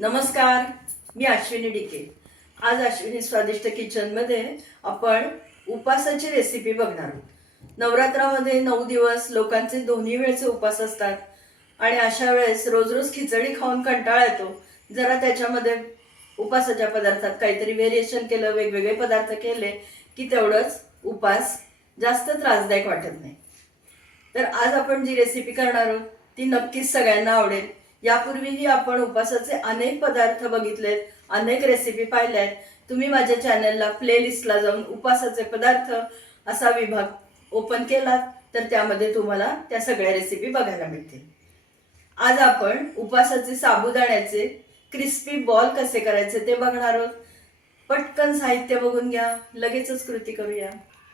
नमस्कार मी अश्विनी डिके. आज अश्विनी स्वादिष्ट किचनमध्ये आपण उपासाची रेसिपी बघणार आहोत. नवरात्रामध्ये नऊ दिवस लोकांचे दोन्ही वेळचे उपास असतात आणि अशा वेळेस रोज रोज खिचडी खाऊन कंटाळा येतो. जरा त्याच्यामध्ये उपासाच्या पदार्थात काहीतरी व्हेरिएशन केलं वेगवेगळे पदार्थ केले की तेवढंच उपास जास्त त्रासदायक वाटत नाही. तर आज आपण जी रेसिपी करणार आहोत ती नक्कीच सगळ्यांना आवडेल. यापूर्वीही आपण उपासाचे अनेक पदार्थ बघितलेत अनेक रेसिपी पाहिल्यात. तुम्ही माझ्या चॅनलला प्लेलिस्टला जाऊन उपासाचे पदार्थ असा विभाग ओपन केलात तर त्यामध्ये तुम्हाला त्या सगळ्या रेसिपी बघायला मिळतील. आज आपण उपासाचे साबुदाण्याचे क्रिस्पी बॉल कसे करायचे ते बघणार आहोत. पटकन साहित्य बघून घ्या लगेचच कृती करूया.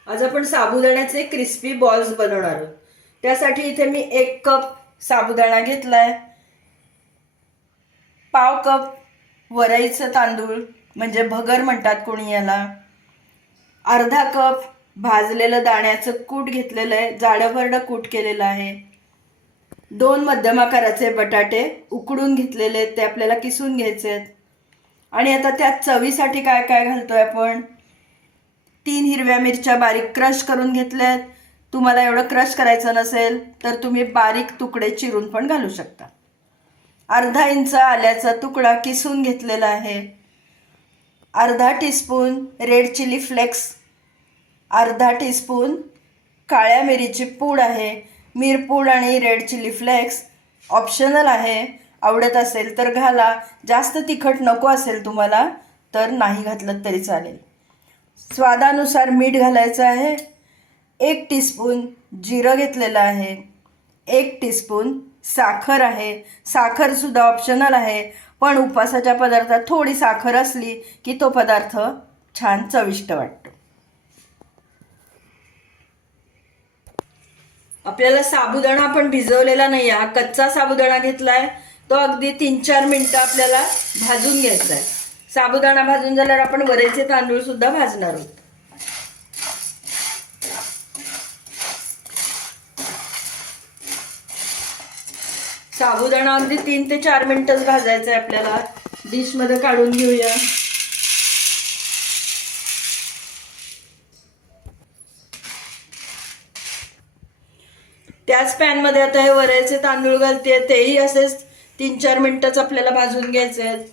आज आपण साबुदाण्याचे क्रिस्पी बॉल्स बनवणार आहोत. त्यासाठी इथे मी एक कप साबुदाणा घेतलाय. पाव कप वरईचं तांदूळ म्हणजे भगर म्हणतात कोणी याला. अर्धा कप भाजलेलं दाण्याचं कूट घेतलेलं आहे जाडंभरडं कूट केलेलं आहे. दोन मध्यम आकाराचे बटाटे उकडून घेतलेले आहेत ते आपल्याला किसून घ्यायचे आहेत. आणि आता त्यात चवीसाठी काय काय घालतोय आपण? तीन हिरव्या मिरच्या बारीक क्रश करून घेतल्या आहेत. तुम्हाला एवढं क्रश करायचं नसेल तर तुम्ही बारीक तुकडे चिरून पण घालू शकता. अर्धा इंच आल्याचा तुकडा किसून घेतलेला आहे. अर्धा टीस्पून रेड चिली फ्लेक्स अर्धा टीस्पून काळ्या मिरीची पूड आहे. मिरपूड आणि रेड चिली फ्लेक्स ऑप्शनल आहे. आवडत असेल तर घाला. जास्त तिखट नको असेल तुम्हाला तर नाही घातलं तरी चालेल. स्वादानुसार मीठ घालायचं आहे. एक टीस्पून जिरं घेतलेलं आहे. एक टीस्पून साखर आहे. साखरसुद्धा ऑप्शनल आहे. पण उपवासाच्या पदार्थात थोडी साखर असली की तो पदार्थ छान चविष्ट वाटतो. आपल्याला साबुदाणा आपण भिजवलेला नाही हा कच्चा साबुदाणा घेतलाय. तो अगदी तीन चार मिनटं आपल्याला भाजून घ्यायचा आहे. साबुदाणा भाजून झाल्यावर आपण वरेचे तांदूळ सुद्धा भाजणार आहोत. साबुदाणा अगदी तीन ते चार मिनिटच भाजायचं आहे आपल्याला. डिशमध्ये काढून घेऊया. त्याच पॅनमध्ये आता हे वरायचे तांदूळ घालते. तेही असेच तीन चार मिनिटच आपल्याला भाजून घ्यायचे आहेत.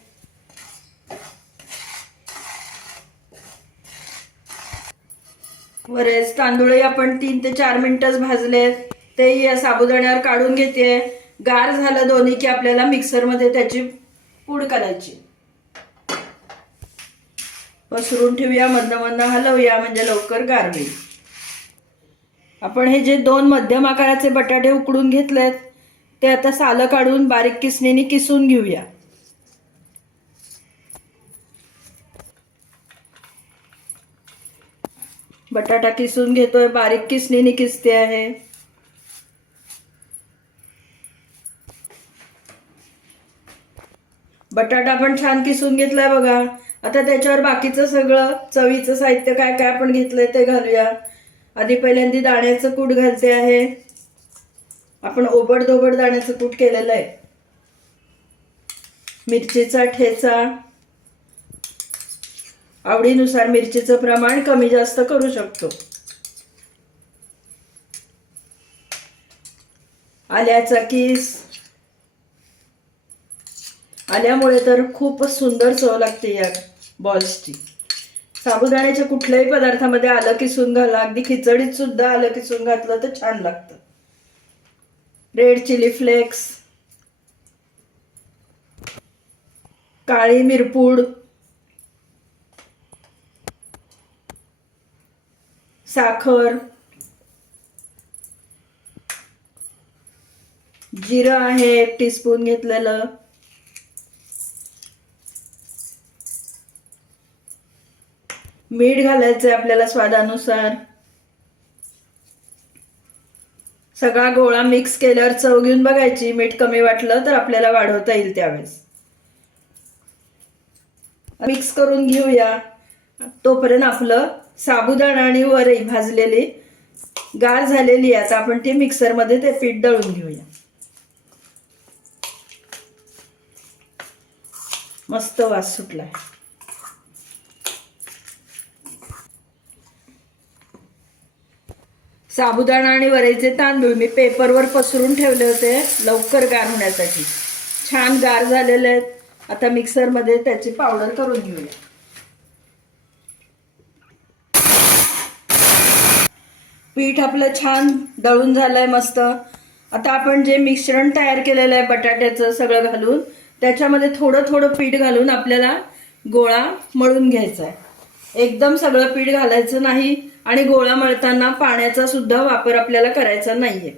वरेच तांदूळही आपण तीन ते चार मिनिटच भाजले तेही या साबुदाण्यावर काढून घेते. गार झालं दोन्ही की आपल्याला मिक्सरमध्ये त्याची पूड करायची. पसरून ठेवूया मधनं मधनं हलवूया म्हणजे लवकर गार होईल. आपण हे जे दोन मध्यम आकाराचे बटाटे उकडून घेतलेत ते आता सालं काढून बारीक किसणीने किसून घेऊया. बटाटा किसून घेतोय बारीक किसणीने किसते आहे. बटाटा पण छान किसून घेतलाय बघा. आता त्याच्यावर बाकीचं सगळं चवीचं साहित्य काय काय आपण घेतलंय ते घालूया. आधी पहिल्यांदा दाण्याचं कूट घालते आहे. आपण ओबड धोबड दाण्याचं कूट केलेलं आहे. मिरचीचा ठेचा. आवडीनुसार मिरचीचं प्रमाण कमी जास्त करू शकतो. आल्याचा किस. आल्यामुळे तर खूपच सुंदर चव लागते या बॉल्सची. साबुदाण्याच्या कुठल्याही पदार्थामध्ये आलं किसून घाला अगदी खिचडीत सुद्धा आलं किसून घातलं तर छान लागतं. रेड चिली फ्लेक्स काळी मिरपूड साखर जिरं आहे एक टीस्पून घेतलेलं. मीठ घालायचंय आपल्याला स्वादानुसार. सगळा गोळा मिक्स केल्यावर चव घेऊन बघायची. मीठ कमी वाटलं तर आपल्याला वाढवता येईल त्यावेळेस. मिक्स करून घेऊया. तोपर्यंत आपलं साबुदाणा आणि वरई भाजलेली गार झालेली आहे. आता आपण ती मिक्सरमध्ये ते पीठ दळून घेऊया. मस्त वास सुटलाय. साबुदाणा आणि वरेचे तांदूळ मी पेपरवर पसरून ठेवले होते लवकर गार होण्यासाठी. छान गार झालेले आहेत. आता मिक्सरमध्ये त्याची पावडर करून घेऊया. पीठ आपलं छान दळून झालंय मस्त. आता आपण जे मिश्रण तयार केलेलं आहे बटाट्याचं सगळं घालून त्याच्यामध्ये थोडं थोडं पीठ घालून आपल्याला गोळा मळून घ्यायचा आहे एकदम सगळं पीठ घालायचं नाही. आणि गोळा मळताना पाण्याचा सुद्धा वापर आपल्याला करायचा नाहीये.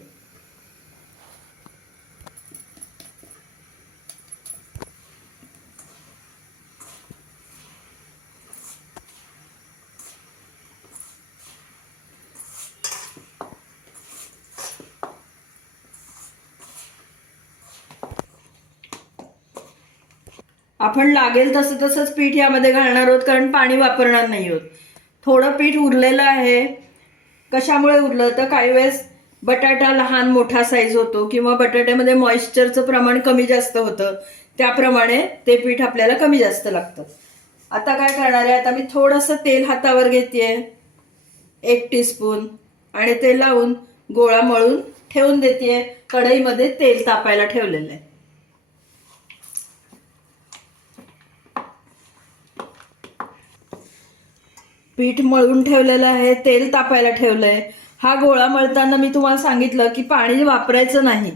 आपण लागेल तसं तसंच पीठ यामध्ये घालणार आहोत कारण पाणी वापरणार नाही आहोत. थोडं पीठ उरलेलं आहे. कशामुळे उरलं तर काही वेळेस बटाटा लहान मोठा साईज होतो किंवा बटाट्यामध्ये मॉइश्चरचं प्रमाण कमी जास्त होतं. त्याप्रमाणे ते पीठ आपल्याला कमी जास्त लागतं. आता काय करणार आहे? आता मी थोडंसं तेल हातावर घेते एक टीस्पून आणि ते लावून गोळा मळून ठेवून देते कढईमध्ये तेल तापायला ठेवलेलं आहे. पीठ मळून ठेवलेलं आहे तेल तापायला ठेवलंय. हा गोळा मळताना मी तुम्हाला सांगितलं की पाणी वापरायचं नाही.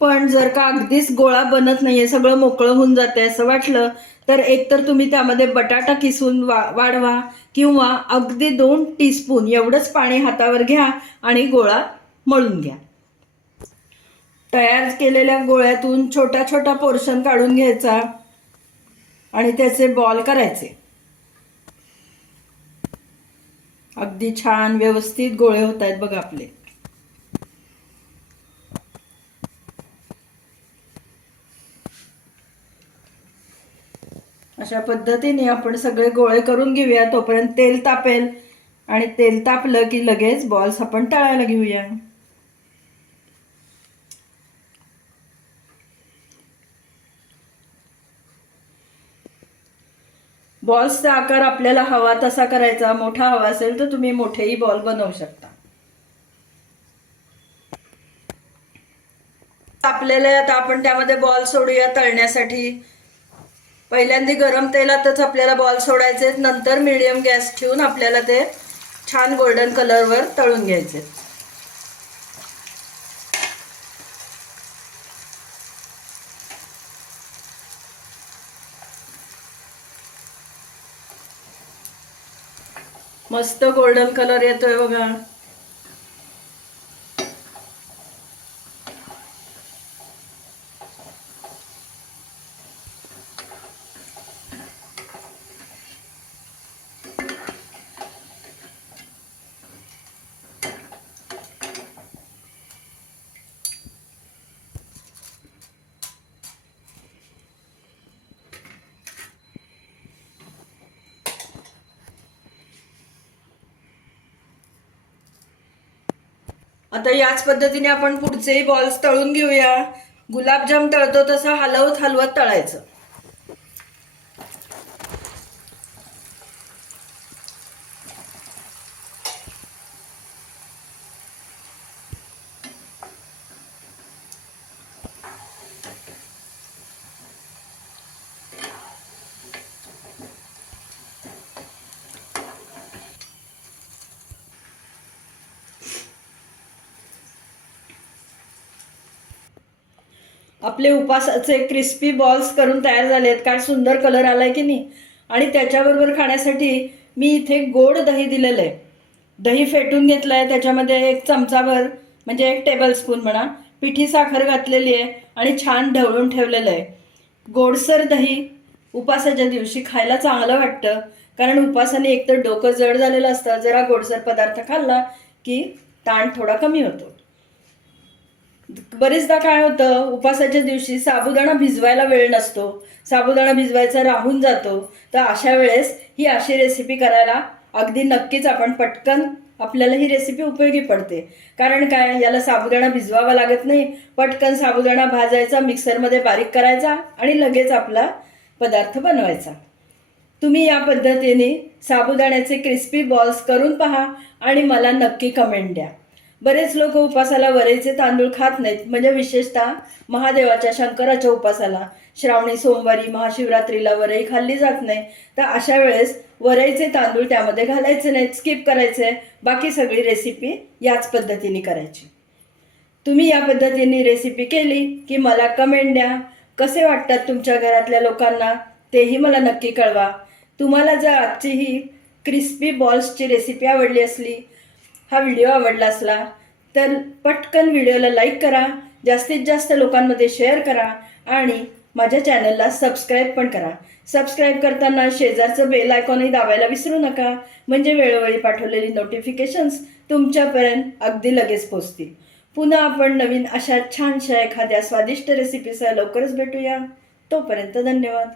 पण जर का अगदीच गोळा बनत नाहीये सगळं मोकळं होऊन जाते असं वाटलं तर एकतर तुम्ही त्यामध्ये बटाटा किसून वा वाढवा किंवा अगदी दोन टीस्पून एवढंच पाणी हातावर घ्या आणि गोळा मळून घ्या. तयार केलेल्या गोळ्यातून छोटा छोटा पोर्शन काढून घ्यायचा आणि त्याचे बॉल करायचे. अगदी छान व्यवस्थित गोळे होत आहेत बघा आपले. अशा पद्धतीने आपण सगळे गोळे करून घेऊया तोपर्यंत तेल तापेल आणि तेल तापलं की लगेच बॉल्स आपण तळायला घेऊया. बॉल्सचा आकार आपल्याला हवा तसा करायचा मोठा हवा असेल तर तुम्ही मोठेही बॉल बनवू शकता. आपल्याला आता आपण त्यामध्ये बॉल सोडूया तळण्यासाठी. पहिल्यांदा गरम तेलातच आपल्याला बॉल सोडायचे नंतर मिडियम गॅस ठेवून आपल्याला ते छान गोल्डन कलरवर तळून घ्यायचे मस्त गोल्डन कलर येतोय बघा. आता याच पद्धतीने आपण पुढचेही बॉल्स तळून घेऊया. गुलाबजाम तळतो तसं हलवत हलवत तळायचं. आपले उपासाचे क्रिस्पी बॉल्स करून तयार झाले आहेत. काय सुंदर कलर आलाय की नाही? आणि त्याच्याबरोबर खाण्यासाठी मी इथे गोड दही दिलेलं आहे. दही फेटून घेतलं आहे. त्याच्यामध्ये एक चमचाभर म्हणजे एक टेबलस्पून म्हणा पिठी साखर घातलेली आहे आणि छान ढवळून ठेवलेलं आहे. गोडसर दही उपासाच्या दिवशी खायला चांगलं वाटतं. कारण उपासाने एकतर डोकं जड झालेलं असतं. जरा गोडसर पदार्थ खाल्ला की ताण थोडा कमी होतो. बरेचदा काय होतं उपासाच्या दिवशी साबुदाणा भिजवायला वेळ नसतो. साबुदाणा भिजवायचा राहून जातो. तर अशा वेळेस ही अशी रेसिपी करायला अगदी नक्कीच आपण पटकन आपल्याला ही रेसिपी उपयोगी पडते. कारण काय याला साबुदाणा भिजवावा लागत नाही. पटकन साबुदाणा भाजायचा मिक्सरमध्ये बारीक करायचा आणि लगेच आपला पदार्थ बनवायचा. तुम्ही या पद्धतीने साबुदाण्याचे क्रिस्पी बॉल्स करून पहा आणि मला नक्की कमेंट द्या. बरेच लोक उपासाला वरईचे तांदूळ खात नाहीत म्हणजे विशेषतः महादेवाच्या शंकराच्या उपासाला. श्रावणी सोमवारी महाशिवरात्रीला वरई खाल्ली जात नाही. तर अशा वेळेस वरईचे तांदूळ त्यामध्ये घालायचे नाहीत स्किप करायचे. बाकी सगळी रेसिपी याच पद्धतीने करायची. तुम्ही या पद्धतीने रेसिपी केली की मला कमेंट द्या. कसे वाटतात तुमच्या घरातल्या लोकांना? तेही मला नक्की कळवा. तुम्हाला जर आजची ही क्रिस्पी बॉल्सची रेसिपी आवडली असली हा व्हिडिओ आवडला असला तर पटकन व्हिडिओला लाईक करा जास्तीत जास्त लोकांमध्ये शेअर करा आणि माझ्या चॅनलला सबस्क्राईब पण करा. सबस्क्राईब करताना शेजारचं बेल आयकॉनही दाबायला विसरू नका. म्हणजे वेळोवेळी पाठवलेली नोटिफिकेशन्स तुमच्यापर्यंत अगदी लगेच पोचतील पुन्हा आपण नवीन अशा छानशा एखाद्या स्वादिष्ट रेसिपीसह लवकरच भेटूया. तोपर्यंत धन्यवाद.